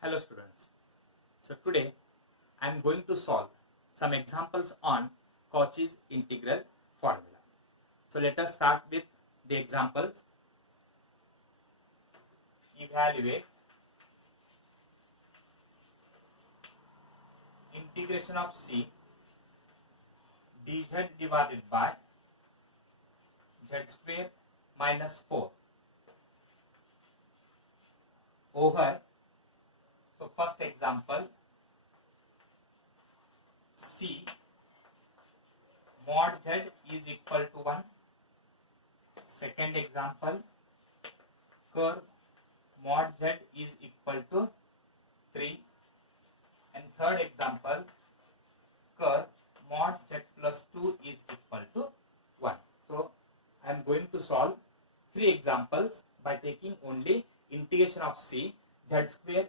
Hello students. So today I am going to solve some examples on Cauchy's integral formula. So let us start with the examples. Evaluate integration of c dz divided by z square minus 4 over. So first example, c mod z is equal to 1. Second example, curve mod z is equal to 3. And third example, curve mod z plus 2 is equal to 1. So I am going to solve 3 examples by taking only integration of c z square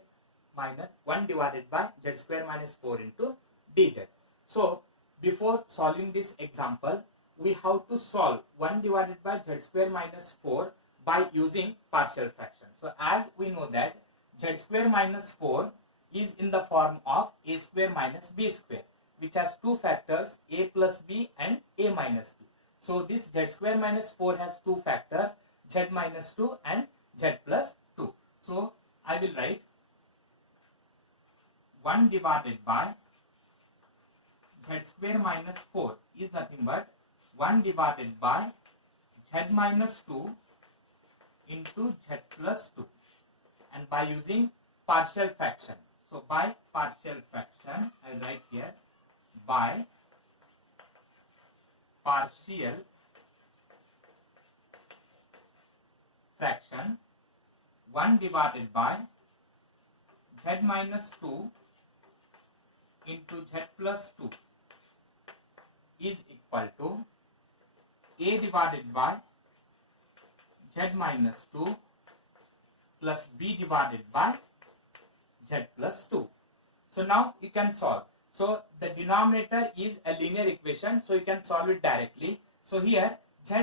minus 1 divided by z square minus 4 into dz. So before solving this example, we have to solve 1 divided by z square minus 4 by using partial fraction. So as we know that z square minus 4 is in the form of a square minus b square, which has two factors, a plus b and a minus b. So this z square minus 4 has two factors, z minus 2 and z plus 2. So I will write 1 divided by z square minus 4 is nothing but 1 divided by z minus 2 into z plus 2, and by using partial fraction. So by partial fraction, I will write here by partial fraction 1 divided by z minus 2 into z plus 2 is equal to a divided by z minus 2 plus b divided by z plus 2. So now you can solve. So the denominator is a linear equation, so you can solve it directly. So here z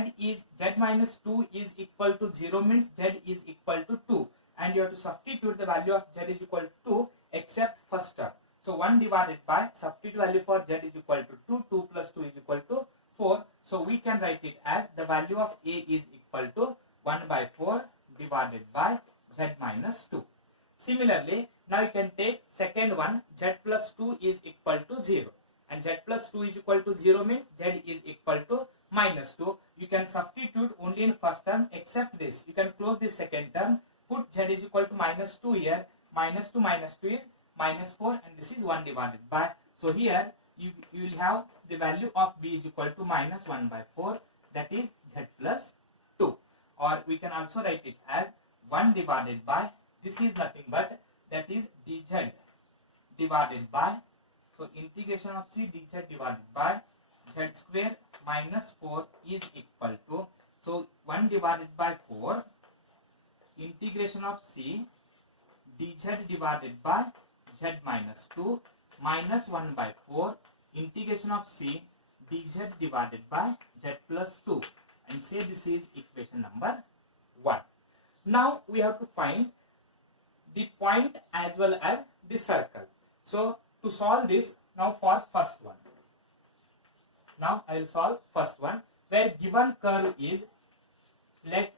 minus 2 is equal to 0 means z is equal to 2, and you have to substitute the value of z is equal to 2 except first term. So 1 divided by, substitute value for z is equal to 2, 2 plus 2 is equal to 4. So we can write it as the value of a is equal to 1 by 4 divided by z minus 2. Similarly, now you can take second one, z plus 2 is equal to 0, and z plus 2 is equal to 0 means z is equal to minus 2. You can substitute only in first term except this. You can close this second term, put z is equal to minus 2 here, minus 2 is minus 4, and this is 1 divided by. So here you will have the value of b is equal to minus 1 by 4, that is z plus 2. Or we can also write it as 1 divided by, this is nothing but that is dz divided by, so integration of c dz divided by z square minus 4 is equal to, so 1 divided by 4 integration of c dz divided by z minus 2 minus 1 by 4 integration of c dz divided by z plus 2, and say this is equation number 1. Now we have to find the point as well as the circle. So to solve this, now for first one, now I will solve first one, where given curve is, let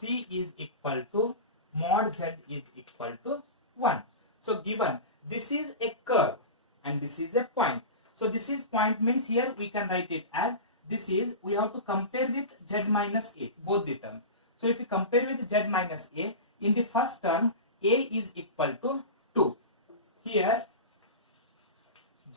c is equal to mod z is equal to 1. So given this is a curve and this is a point, so this is point means here we can write it as, this is, we have to compare with z minus a, both the terms. So if you compare with z minus a, in the first term a is equal to 2, here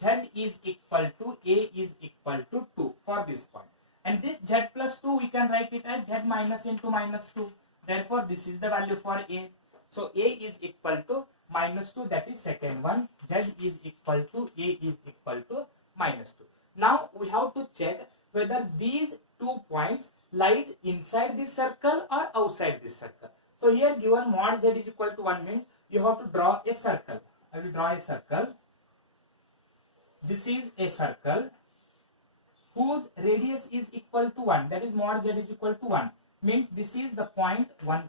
z is equal to a is equal to 2 for this point, and this z plus 2 we can write it as z minus into minus 2, therefore this is the value for a. So a is equal to minus 2, that is second one, z is equal to a is equal to minus 2. Now we have to check whether these 2 points lies inside this circle or outside this circle. So here given mod z is equal to 1 means you have to draw a circle. I will draw a circle. This is a circle whose radius is equal to 1, that is mod z is equal to 1, means this is the point 1,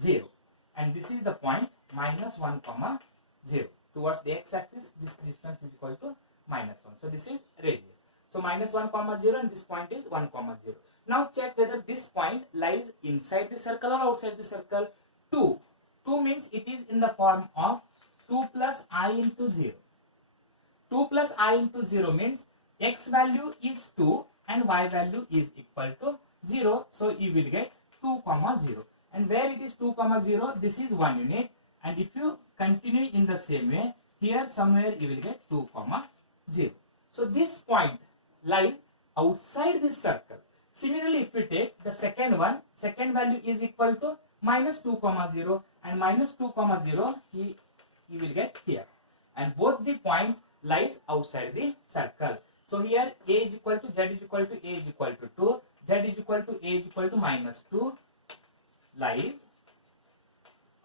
0, and this is the point minus 1 comma 0. Towards the x-axis, this distance is equal to minus 1. So this is radius. So minus 1 comma 0 and this point is 1 comma 0. Now check whether this point lies inside the circle or outside the circle. 2. 2 means it is in the form of 2 plus I into 0. 2 plus I into 0 means x value is 2 and y value is equal to 0. So you will get 2 comma 0. And where it is 2 comma 0, this is 1 unit. And if you continue in the same way, here somewhere you will get 2 comma 0. So this point lies outside this circle. Similarly, if we take the second one, second value is equal to minus 2 comma 0 and minus 2 comma 0 you will get here. And both the points lies outside the circle. So here a is equal to z is equal to a is equal to 2, z is equal to a is equal to minus 2 lies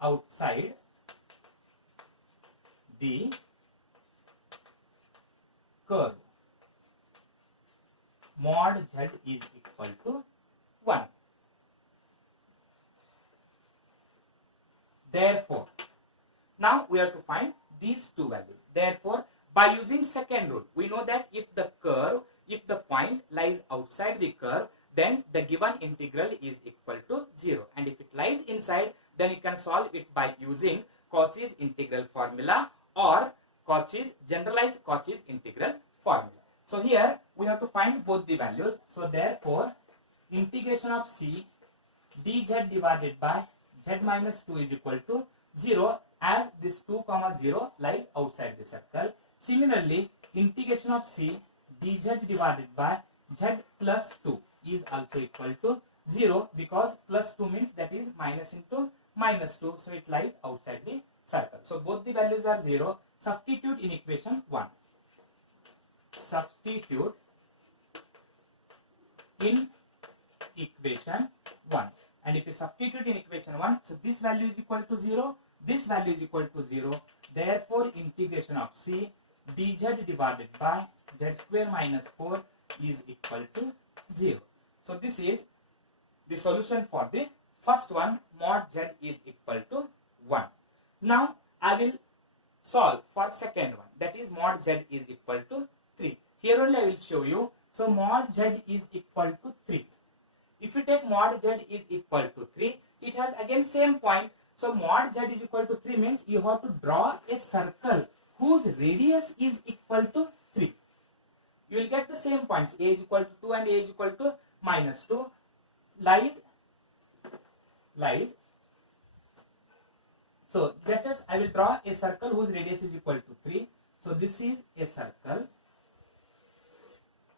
outside the curve. Mod z is equal to 1. Therefore, now we have to find these two values. Therefore, by using second rule, we know that if the point lies outside the curve, then the given integral is equal to 0. And if it lies inside, then you can solve it by using Cauchy's integral formula or generalized Cauchy's integral formula. So here we have to find both the values. So therefore, integration of c dz divided by z minus 2 is equal to 0, as this 2 comma 0 lies outside the circle. Similarly, integration of c dz divided by z plus 2 is also equal to 0, because plus 2 means that is minus into minus 2, so it lies outside the circle. So both the values are 0. Substitute in equation 1. Substitute in equation 1. And if you substitute in equation 1, so this value is equal to 0, this value is equal to 0. Therefore, integration of c dz divided by z square minus 4 is equal to 0. So this is the solution for the first one, mod z is equal to 1. Now I will solve for second one, that is mod z is equal to 3. Here only I will show you. So mod z is equal to 3. If you take mod z is equal to 3, it has again same point. So mod z is equal to 3 means you have to draw a circle whose radius is equal to 3. You will get the same points, a is equal to 2 and a is equal to minus 2 lies. So just as I will draw a circle whose radius is equal to 3. So this is a circle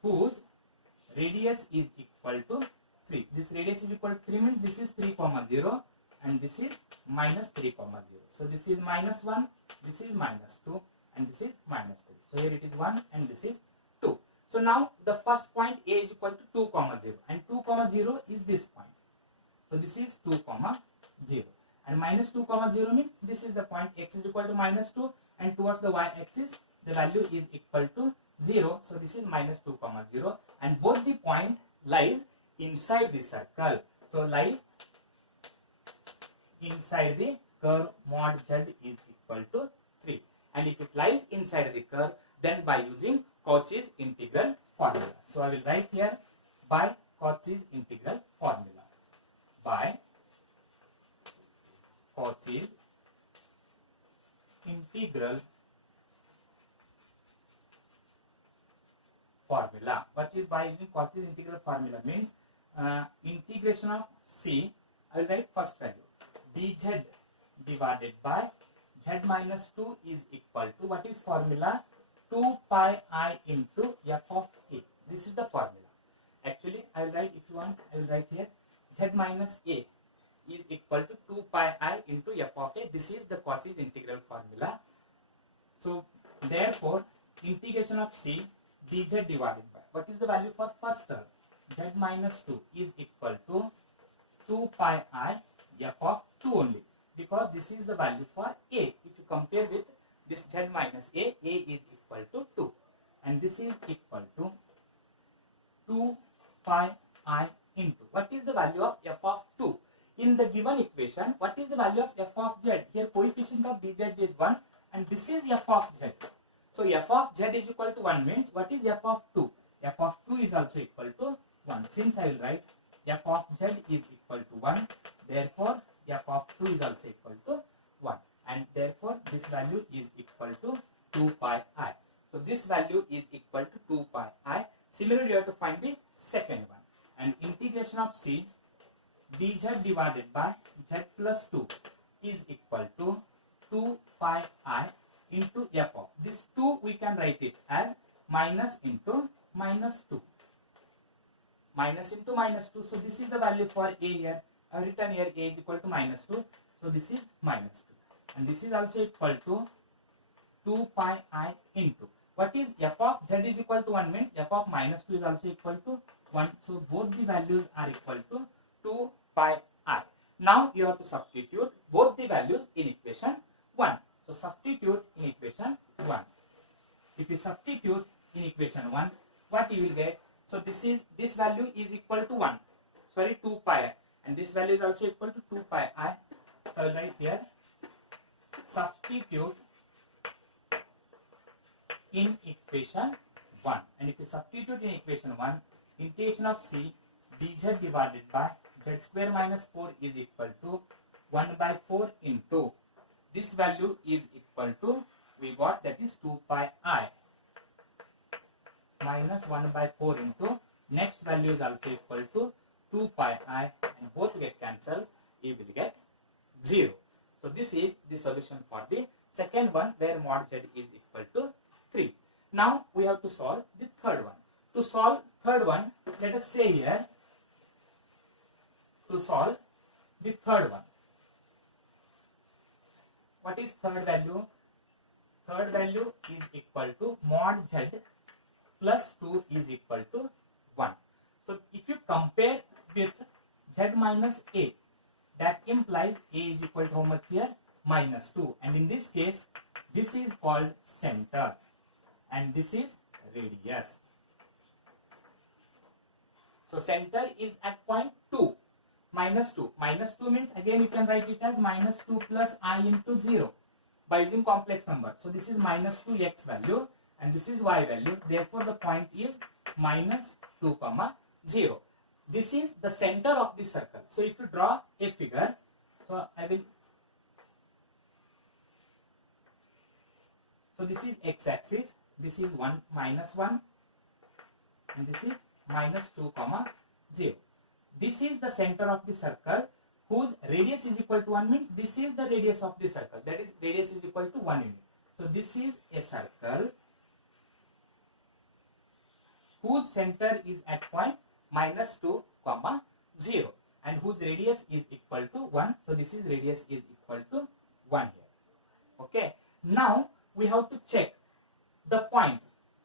whose radius is equal to 3. This radius is equal to 3 means this is 3 comma 0 and this is minus 3 comma 0. So this is minus 1, this is minus 2 and this is minus 3. So here it is 1 and this is 2. So now the first point a is equal to 2 comma 0 and 2 comma 0 is this point. So this is 2 comma 0 and minus 2 comma 0 means this is the point, x is equal to minus 2 and towards the y-axis the value is equal to 0. So this is minus 2 comma 0 and both the point lies inside the circle. So lies inside the curve, mod z is equal to 3. And if it lies inside the curve, then by using Cauchy's integral formula. So I will write here by Cauchy's integral formula. By Cauchy's integral formula. What is by using Cauchy's integral formula means integration of c, I will write first value, dz divided by z minus 2 is equal to, what is formula? 2 pi I into f of a. This is the formula. Actually, I will write, if you want, I will write here z minus a is equal to 2 pi I into f of a. This is the Cauchy's integral formula. So therefore, integration of c dz divided by, what is the value for first term? Z minus 2 is equal to 2 pi I f of 2 only, because this is the value for a. If you compare with this z minus a is equal to 2 and this is equal to 2 pi I into, what is the value of f of 2? in the given equation, what is the value of f of z? Here coefficient of dz is 1 and this is f of z. So f of z is equal to 1 means what is f of 2? F of 2 is also equal to 1. Since I will write f of z is equal to 1, therefore f of 2 is also equal to 1, and therefore this value is equal to 2 pi I. So this value is equal to 2 pi I. Similarly, you have to find the second one, and integration of c dz divided by z plus 2 is equal to 2 pi I into f of this 2. We can write it as minus into minus 2. Minus into minus 2. So this is the value for a here. I have written here a is equal to minus 2. So this is minus 2. And this is also equal to 2 pi I into. What is f of z is equal to 1 means f of minus 2 is also equal to 1. So both the values are equal to 2 pi I. Now you have to substitute both the values in equation 1. So substitute in equation 1. If you substitute in equation 1, what you will get? So this value is equal to 1. Sorry, 2 pi I. And this value is also equal to 2 pi I. So I will write here substitute in equation 1. And if you substitute in equation 1, integration of c dz divided by z square minus 4 is equal to 1 by 4 into this value is equal to, we got, that is 2 pi I minus 1 by 4 into next value is also equal to 2 pi I, and both get cancelled, you will get 0. So this is the solution for the second one where mod z is equal to 3. Now we have to solve the third one. To solve third one, let us say here, to solve the third one. What is third value? Third value is equal to mod z plus 2 is equal to 1. So if you compare with z minus a, that implies a is equal to how much here? Minus 2. And in this case, this is called center and this is radius. So center is at point 2, minus 2. Minus 2 means again you can write it as minus 2 plus I into 0 by using complex number. So this is minus 2x value and this is y value. Therefore the point is minus 2 comma 0. This is the center of the circle. So if you draw a figure, so this is x-axis, this is 1 minus 1 and this is minus 2 comma 0. This is the center of the circle whose radius is equal to 1 means this is the radius of the circle, that is radius is equal to 1 unit. So this is a circle whose center is at point minus 2 comma 0 and whose radius is equal to 1. So this is radius is equal to 1 here. Okay. Now we have to check the point.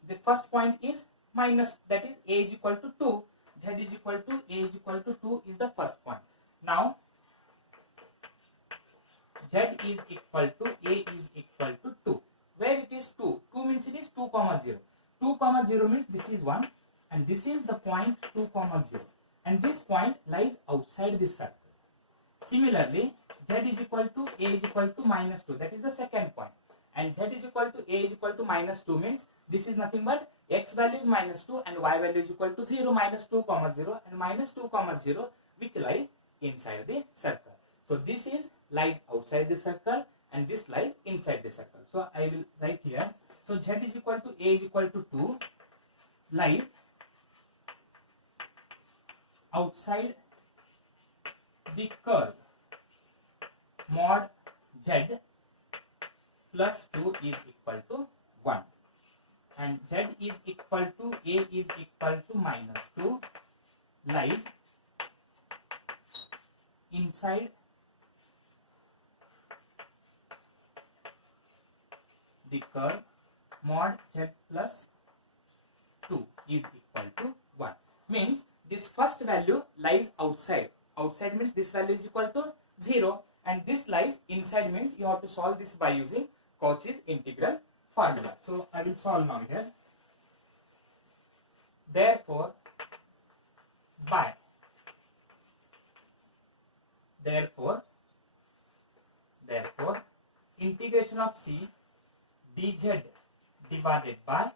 The first point is minus, that is a is equal to 2, z is equal to a is equal to 2 is the first point. Now z is equal to a is equal to 2. Where it is 2? 2 means it is 2 comma 0. 2 comma 0 means this is 1 and this is the point 2 comma 0 and this point lies outside this circle. Similarly, z is equal to a is equal to minus 2, that is the second point, and z is equal to a is equal to minus 2 means this is nothing but x value is minus 2 and y value is equal to 0, minus 2 comma 0 and minus 2 comma 0 which lies inside the circle. So this is lies outside the circle and this lies inside the circle. So I will write here. So z is equal to a is equal to 2 lies outside the curve mod z plus 2 is equal to 1 and z is equal to a is equal to minus 2 lies inside the curve mod z plus 2 is equal to 1. Means this first value lies outside. Outside means this value is equal to 0 and this lies inside means you have to solve this by using Cauchy's integral formula. So I will solve now here. Therefore, by Therefore, integration of c dz divided by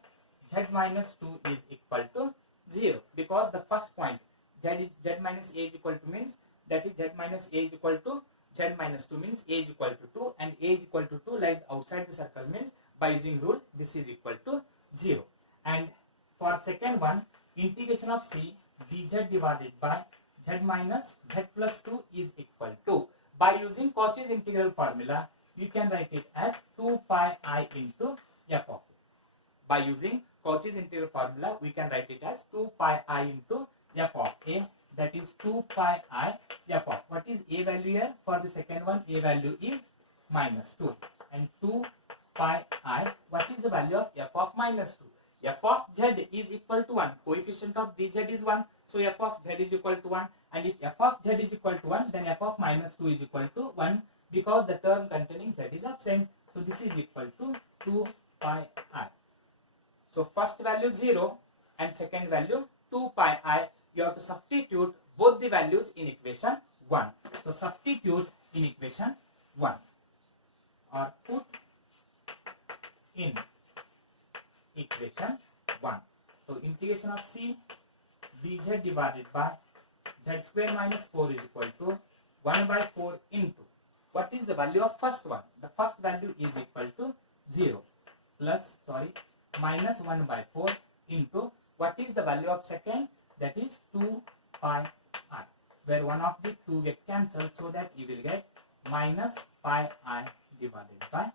z minus 2 is equal to 0, because the first point z minus a is equal to means that is z minus a is equal to z minus 2 means a is equal to 2, and a is equal to 2 lies outside the circle means by using rule this is equal to 0. And for second one, integration of c dz divided by z minus z plus 2 is equal to, by using Cauchy's integral formula you can write it as 2 pi I into f of a. By using Cauchy's integral formula we can write it as 2 pi I into f of a, that is 2 pi I f of, what is a value here? For the second one, a value is minus 2, and 2 pi I, what is the value of f of minus 2? F of z is equal to 1, coefficient of dz is 1, so f of z is equal to 1, and if f of z is equal to 1, then f of minus 2 is equal to 1, because the term containing z is absent, so this is equal to 2 pi I. So first value 0 and second value 2 pi I, you have to substitute both the values in equation 1. So substitute in equation 1, or put in equation 1. So integration of c dz divided by z square minus 4 is equal to 1 by 4 into, what is the value of first one? The first value is equal to 0 minus 1 by 4 into, what is the value of second? That is 2 pi I, where one of the 2 get cancelled, so that you will get minus pi I divided by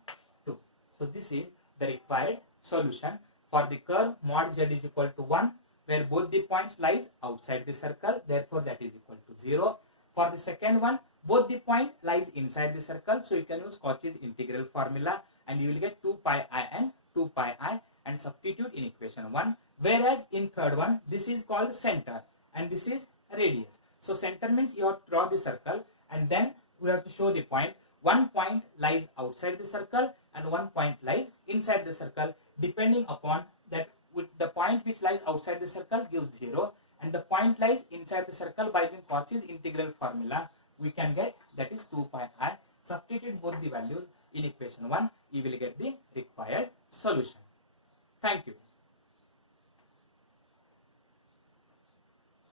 2. So this is the required solution for the curve mod z is equal to 1, where both the points lies outside the circle, therefore that is equal to 0. For the second one, both the point lies inside the circle, so you can use Cauchy's integral formula and you will get 2 pi I and 2 pi I and substitute in equation 1. Whereas in third one, this is called center and this is radius. So center means you have to draw the circle and then we have to show the point. One point lies outside the circle and one point lies inside the circle, depending upon that with the point which lies outside the circle gives 0 and the point lies inside the circle, by using Cauchy's integral formula we can get that is 2 pi I. Substitute both the values in equation 1, you will get the required solution. Thank you.